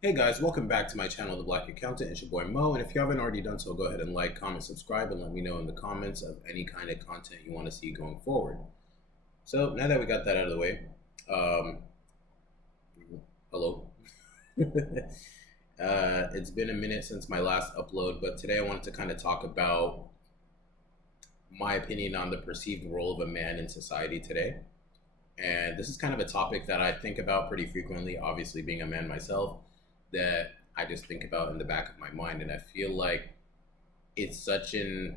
Hey guys, welcome back to my channel, The Black Accountant. It's your boy Mo, and if you haven't already done so, go ahead and like, comment, subscribe, and let me know in the comments of any kind of content you want to see going forward. So now that we got that out of the way, um, hello. It's been a minute since my last upload, but today I wanted to kind of talk about my opinion on the perceived role of a man in society today. And this is kind of a topic that I think about pretty frequently, obviously being a man myself, that I just think about in the back of my mind. And I feel like it's such an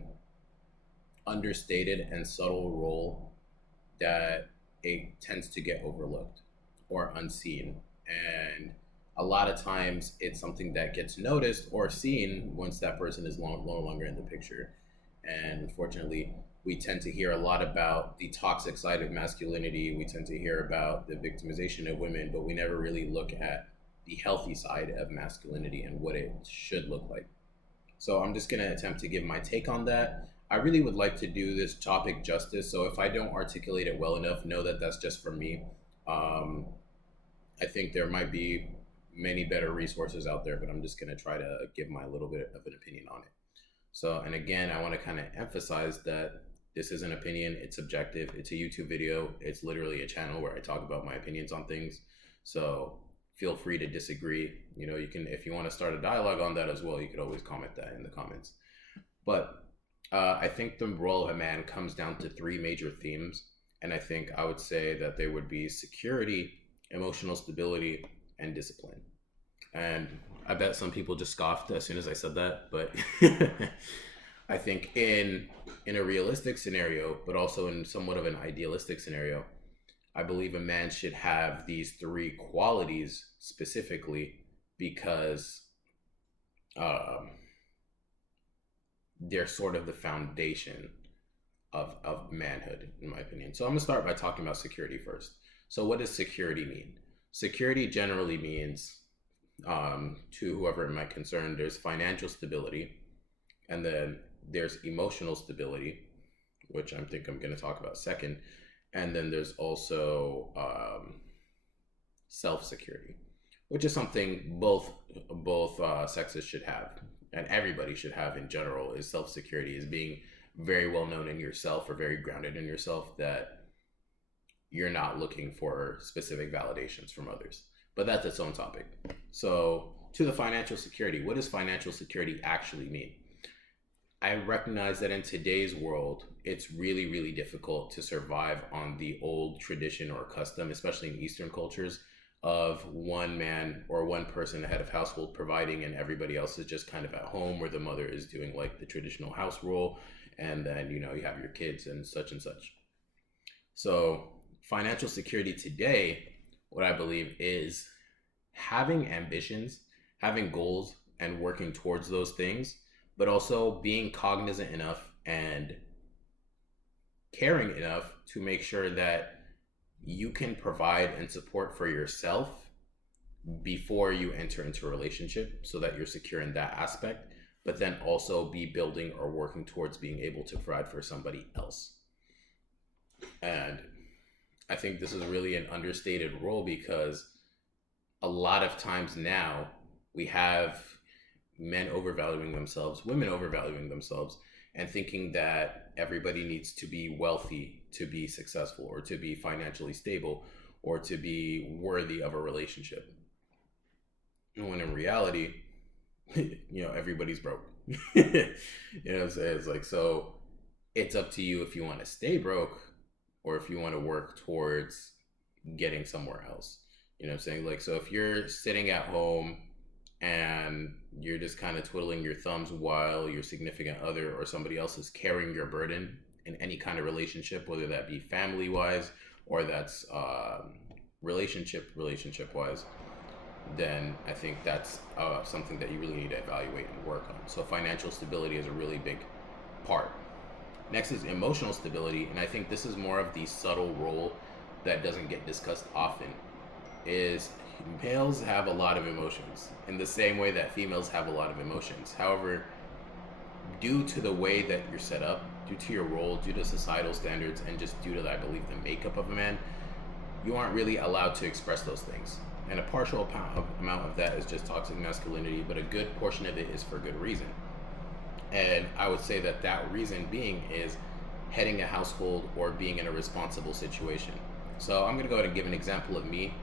understated and subtle role that it tends to get overlooked or unseen. And a lot of times it's something that gets noticed or seen once that person is no longer in the picture. And unfortunately, we tend to hear a lot about the toxic side of masculinity. We tend to hear about the victimization of women, but we never really look at the healthy side of masculinity and what it should look like. So I'm just going to attempt to give my take on that. I really would like to do this topic justice. So if I don't articulate it well enough, know that that's just from me. Um, I think there might be many better resources out there, but I'm just going to try to give my little bit of an opinion on it. So, and again, I want to kind of emphasize that this is an opinion, it's subjective, it's a YouTube video, it's literally a channel where I talk about my opinions on things. So feel free to disagree. You know, you can, if you want to start a dialogue on that as well, you could always comment that in the comments. But I think the role of a man comes down to three major themes. And I think I would say that they would be security, emotional stability, and discipline. And I bet some people just scoffed as soon as I said that, but I think in a realistic scenario, but also in somewhat of an idealistic scenario, I believe a man should have these three qualities specifically because um, they're sort of the foundation of manhood, in my opinion. So I'm gonna start by talking about security first. So what does security mean? Security generally means, to whoever it might concern, there's financial stability, and then there's emotional stability, which I think I'm going to talk about second, and then there's also self security, which is something both sexes should have, and everybody should have in general. Is self security, is being very well known in yourself or very grounded in yourself, that you're not looking for specific validations from others. But that's its own topic. So, to the financial security, what does financial security actually mean? I recognize that in today's world, it's really, really difficult to survive on the old tradition or custom, especially in Eastern cultures, of one man or one person, head of household, providing, and everybody else is just kind of at home, where the mother is doing like the traditional house role, and then, you know, you have your kids and such and such. So, financial security today, what I believe is having ambitions, having goals, and working towards those things, but also being cognizant enough and caring enough to make sure that you can provide and support for yourself before you enter into a relationship, so that you're secure in that aspect, but then also be building or working towards being able to provide for somebody else. And I think this is really an understated role, because a lot of times now we have men overvaluing themselves, women overvaluing themselves, and thinking that everybody needs to be wealthy to be successful, or to be financially stable, or to be worthy of a relationship. And when in reality, you know, everybody's broke. You know what I'm saying? It's like, so it's up to you if you want to stay broke, or if you want to work towards getting somewhere else. You know what I'm saying? Like, so if you're sitting at home and you're just kind of twiddling your thumbs while your significant other or somebody else is carrying your burden in any kind of relationship, whether that be family wise or that's relationship wise, then I think that's something that you really need to evaluate and work on. So financial stability is a really big part. Next is emotional stability, and I think this is more of the subtle role that doesn't get discussed often. Is males have a lot of emotions in the same way that females have a lot of emotions. However, due to the way that you're set up, due to your role, due to societal standards, and just due to, I believe, the makeup of a man, you aren't really allowed to express those things. And a partial amount of that is just toxic masculinity, but a good portion of it is for good reason. And I would say that that reason being is heading a household or being in a responsible situation. So I'm going to go ahead and give an example of me.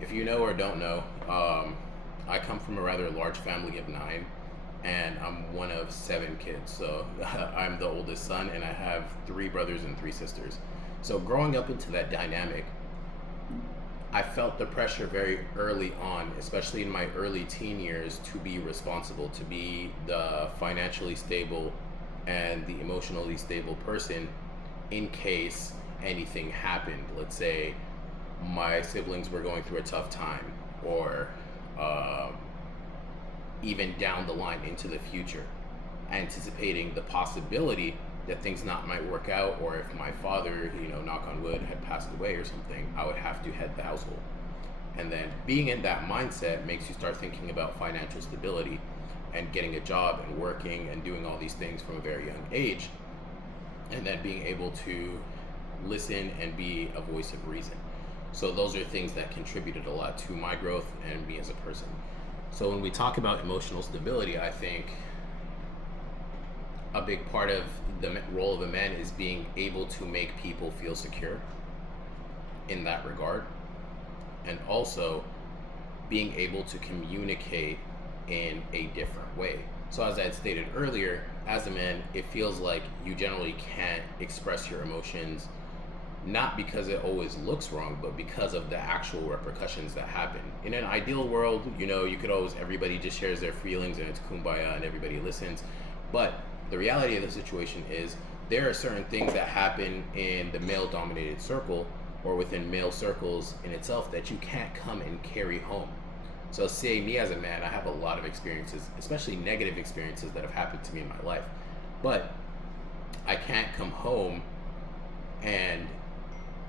If you know or don't know, I come from a rather large family of 9, and I'm one of 7 kids. So I'm the oldest son, and I have 3 brothers and 3 sisters. So growing up into that dynamic, I felt the pressure very early on, especially in my early teen years, to be responsible, to be the financially stable and the emotionally stable person in case anything happened. Let's say my siblings were going through a tough time, or even down the line into the future, anticipating the possibility that things not might work out, or if my father, knock on wood, had passed away or something, I would have to head the household. And then being in that mindset makes you start thinking about financial stability and getting a job and working and doing all these things from a very young age, and then being able to listen and be a voice of reason. So those are things that contributed a lot to my growth and me as a person. So when we talk about emotional stability, I think a big part of the role of a man is being able to make people feel secure in that regard, and also being able to communicate in a different way. So as I had stated earlier, as a man, it feels like you generally can't express your emotions, not because it always looks wrong, but because of the actual repercussions that happen. In an ideal world, you could always, everybody just shares their feelings and it's kumbaya and everybody listens. But the reality of the situation is there are certain things that happen in the male-dominated circle or within male circles in itself that you can't come and carry home. So say me as a man, I have a lot of experiences, especially negative experiences that have happened to me in my life. But I can't come home and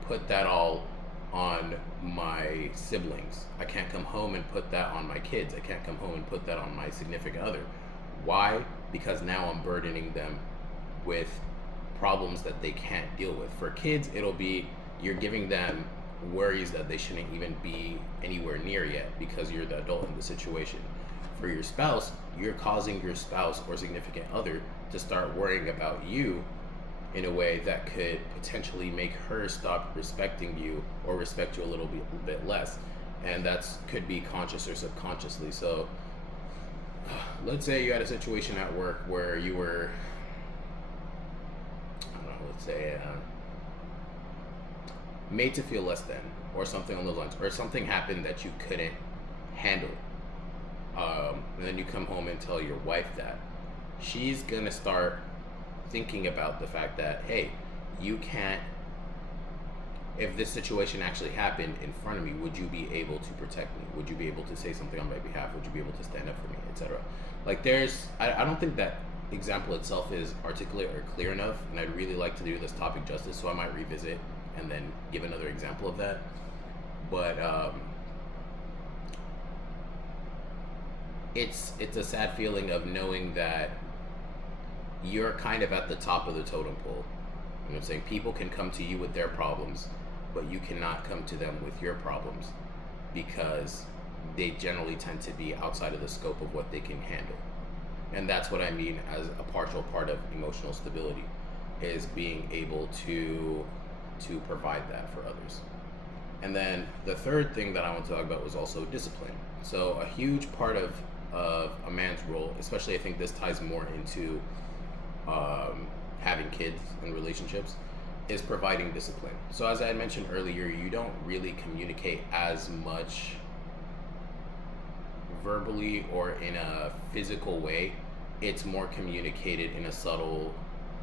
put that all on my siblings. I can't come home and put that on my kids. I can't come home and put that on my significant other. Why? Because now I'm burdening them with problems that they can't deal with. For kids, it'll be you're giving them worries that they shouldn't even be anywhere near yet because you're the adult in the situation. For your spouse, you're causing your spouse or significant other to start worrying about you in a way that could potentially make her stop respecting you or respect you a little bit less. And that could be conscious or subconsciously. So let's say you had a situation at work where you were, let's say made to feel less than, or something on those lines, or something happened that you couldn't handle. And then you come home and tell your wife that. She's gonna start thinking about the fact that, hey, you can't, if this situation actually happened in front of me, would you be able to protect me? Would you be able to say something on my behalf? Would you be able to stand up for me, etc.? Like I don't think that example itself is articulate or clear enough, and I'd really like to do this topic justice, so I might revisit and then give another example of that. But it's a sad feeling of knowing that you're kind of at the top of the totem pole. You know what I'm saying? People can come to you with their problems, but you cannot come to them with your problems because they generally tend to be outside of the scope of what they can handle. And that's what I mean as a partial part of emotional stability, is being able to provide that for others. And then the third thing that I want to talk about was also discipline. So a huge part of a man's role, especially I think this ties more into having kids and relationships, is providing discipline. So as I had mentioned earlier, you don't really communicate as much verbally or in a physical way. It's more communicated in a subtle,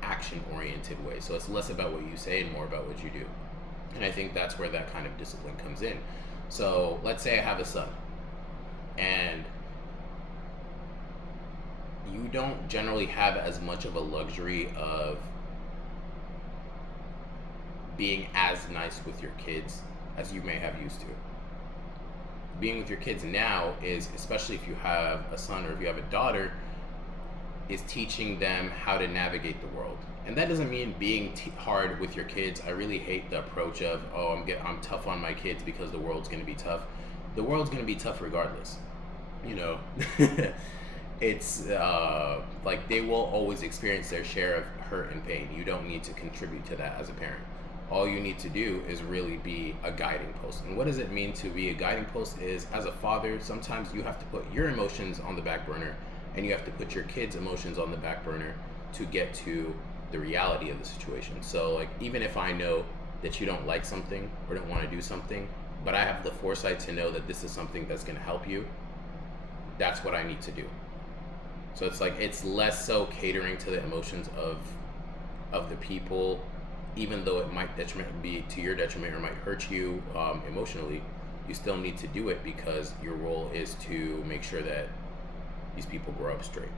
action-oriented way. So it's less about what you say and more about what you do. And I think that's where that kind of discipline comes in. So let's say I have a son, and you don't generally have as much of a luxury of being as nice with your kids as you may have used to. Being with your kids now is, especially if you have a son or if you have a daughter, is teaching them how to navigate the world. And that doesn't mean being hard with your kids. I really hate the approach of, I'm tough on my kids because the world's going to be tough. the world's going to be tough regardless. You know, it's like they will always experience their share of hurt and pain. You don't need to contribute to that as a parent. All you need to do is really be a guiding post. And what does it mean to be a guiding post? Is as a father, sometimes you have to put your emotions on the back burner, and you have to put your kids' emotions on the back burner to get to the reality of the situation. So like, even if I know that you don't like something or don't want to do something, but I have the foresight to know that this is something that's going to help you, that's what I need to do. So it's like, it's less so catering to the emotions of the people, even though it might be to your detriment or might hurt you emotionally. You still need to do it because your role is to make sure that these people grow up straight.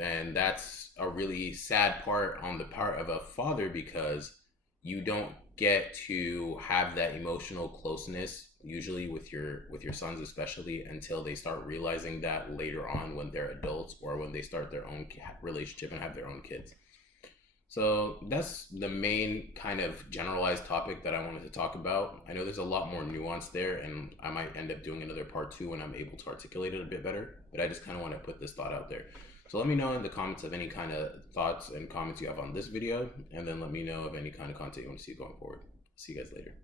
And that's a really sad part on the part of a father, because you don't get to have that emotional closeness usually with your sons, especially until they start realizing that later on when they're adults, or when they start their own relationship and have their own kids. So that's the main kind of generalized topic that I wanted to talk about. I know there's a lot more nuance there, and I might end up doing another part 2 when I'm able to articulate it a bit better, but I just kind of want to put this thought out there. So let me know in the comments of any kind of thoughts and comments you have on this video, and then let me know of any kind of content you want to see going forward. See you guys later.